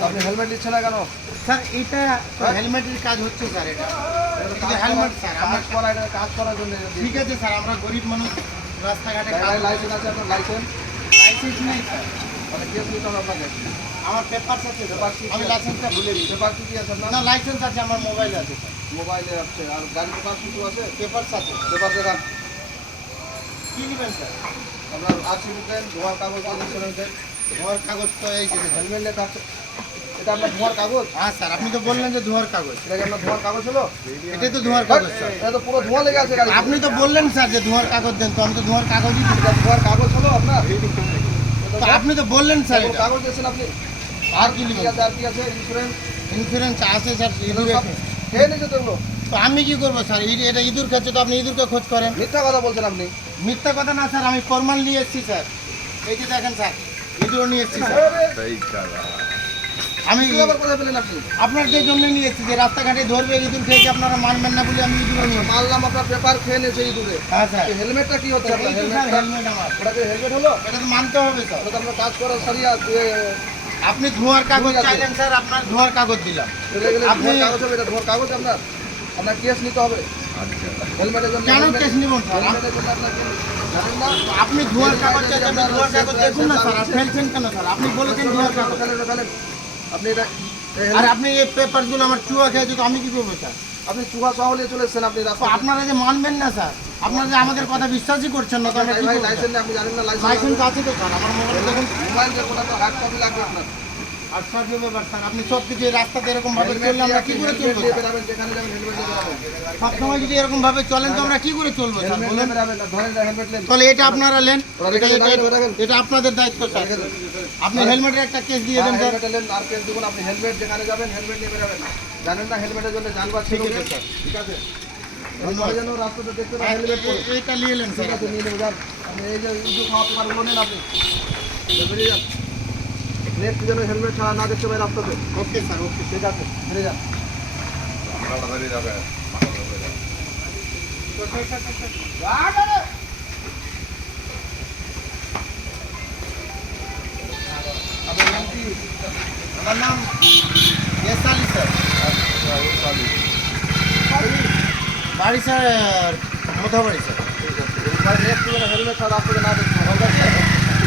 আপনি হেলমেট দিচ্ছেন না কেন স্যার? এটা হেলমেটের কাজ হচ্ছে স্যার। এটা হেলমেট স্যার কাজ করা, এটা কাজ করার জন্য। ঠিক আছে স্যার, আমরা গরিব মানুষ, রাস্তাঘাটে লাইসেন্স আছে আপনার? লাইসেন্স নেই স্যার। তাহলে কেস নিতে হবে আপনাকে। আমার পেপারস আছে, আমি লাইসেন্সটা ভুলে দিই। পেপার কি আছে আপনার? না, লাইসেন্স আছে, আমার মোবাইল আছে স্যার। মোবাইলে আছে। আর গাড়ি পেপার কিছু আছে? পেপারস আছে। পেপার দেখান। কী নেবেন স্যার? আপনার আরসি দেন, ধোয়ার কাগজ দেন। ধোয়ার কাগজ তো এই যে হেলমেট লেখা আছে। এটা আপনার ধোয়ার কাগজ? হ্যাঁ স্যার, আপনি তো বললেন যে ধোয়ার কাগজ। এটা কি আপনার ধোয়ার কাগজ হলো? এটাই তো ধোয়ার কাগজ স্যার। এটা তো পুরো ধোঁয়া লেগে আছে গাড়ি। আপনি তো বললেন স্যার যে ধোয়ার কাগজ দেন, তো আমি তো ধোয়ার কাগজই দিই। এটা ধোয়ার কাগজ হলো আপনার? তো আপনি তো বললেন স্যার এটা। কাগজ দিয়েছেন আপনি? আর কি কি নেবেন? আছে? আর কি আছে? ইন্স্যুরেন্স ইন্স্যুরেন্স আছে স্যার। খেয়ে নিয়েছে তো এগুলো। তো আমি কি করবো স্যার? এটা ইঁদুর খাচ্ছে, তো আপনি ইঁদুরকে খোঁজ করেন। মিথ্যা কথা বলছেন আপনি। মিথ্যা কথা না স্যার, আমি প্রমাণ নিয়ে এসেছি স্যার। এই যে দেখেন স্যার, ইঁদুর নিয়ে এসেছি স্যার। আমি আবার কোথায় পেলেন আপনি? আপনাদের জন্য নিয়ে এসেছি যে রাস্তাঘাটে ধরবে ইঁদুর খেয়েছে, আপনারা মানবেন না বলে আমি ইঁদুর নিয়ে এসেছি। মানলাম আপনার পেপার খেয়ে নিয়েছে এই দূরে। হ্যাঁ স্যার। হেলমেটটা কি হচ্ছে আপনার? এই তো স্যার হেলমেট আমার। ওটা কি হেলমেট হলো? এটা তো মানতে হবে স্যার। ওটা তো আপনার কাজ করার সারিয়া আপনি ধোঁয়ার কাগজ ঠিক আছে। চাইলেন স্যার, আপনার ধোঁয়ার কাগজ দিলাম। চলে গেলে আপনি- ধোয়ার কাগজ হবে। এটা ধোয়ার কাগজ আপনার? আপনার কেস নিতে হবে হেলমেটের জন্য। কেন কেস নিবেন স্যার? হেলমেটের জন্য আপনার জানেন না? আপনি ধোঁয়ার কাগজ চাইছেন, আপনি ধোঁয়ার কাগজ দেখুন না স্যার। আর ফেলছেন কেন স্যার? আপনি বলেছেন ধোঁয়ার কাগজ। ফেলেন। আপনি এটা আর আপনি এই পেপারগুলো আমার চুয়া খেয়েছে, তো আমি কি করবো স্যার? আপনি চুহা সহ নিয়ে চলে এসেছেন আপনি তো রাস্তা। আপনারা যে মানবেন না স্যার, আপনারা যে আমাদের কথা বিশ্বাসই করছেন না, তো আমরা কি করবো? লাইসেন্স আপনি জানেন না? লাইসেন্স আছে তো স্যার, আমার মোবাইল দেখুন। মোবাইল যে কোনটা তো হার্ড কপি লাগবে আপনার। আর সব ব্যাপার স্যার, আপনি সব কিছু এই রাস্তাতে এরকম ভাবে চললে আমরা কি করে চলবো স্যার? বেরাবেন যেখানে যাবেন হেলমেট দিয়ে বেরাবেন। সব সময় যদি এরকম ভাবে চলেন তো আমরা কি করে চলবো স্যার হেলমেট বলেন? দিয়ে বেরাবেন না। ধরেন হেলমেট নেন। তাহলে এটা আপনারা নেন, ওরা রেখে দেন, রাখেন। এটা আপনাদের দায়িত্ব স্যার। আপনি হেলমেটের একটা কেস দিয়ে দেন স্যার। হেলমেট নেন আর কেস দিবেন। আপনি হেলমেট যেখানে যাবেন হেলমেট নিয়ে বেরাবেন। জানেন না হেলমেটের জন্য জান বাঁচছে। ঠিক আছে স্যার। ঠিক আছে। ধন্যবাদ। যেন রাস্তাতে দেখতে পান হেলমেট পরে। এইটা নিয়ে এলেন ঠিক স্যার। আছে, নিয়ে নেবেন যান। আপনি এই যে ইঁদুর খাওয়া পেপারগুলো নেন আপনি। বেরিয়ে যান। নেক্সট যেন হেলমেট ছাড়া না দেখতে পাই রাস্তাতে। ওকে স্যার, ওকে। ঠিক আছে, বেরিয়ে যান। আপনার নাম কি? আমার নাম এস আলী স্যার। বাড়ি স্যার মোথাবাড়ি স্যার। ঠিক আছে। নেক্সট যেন হেলমেট ছাড়া রাস্তাতে না দেখতে পাই। ঠিক আছে?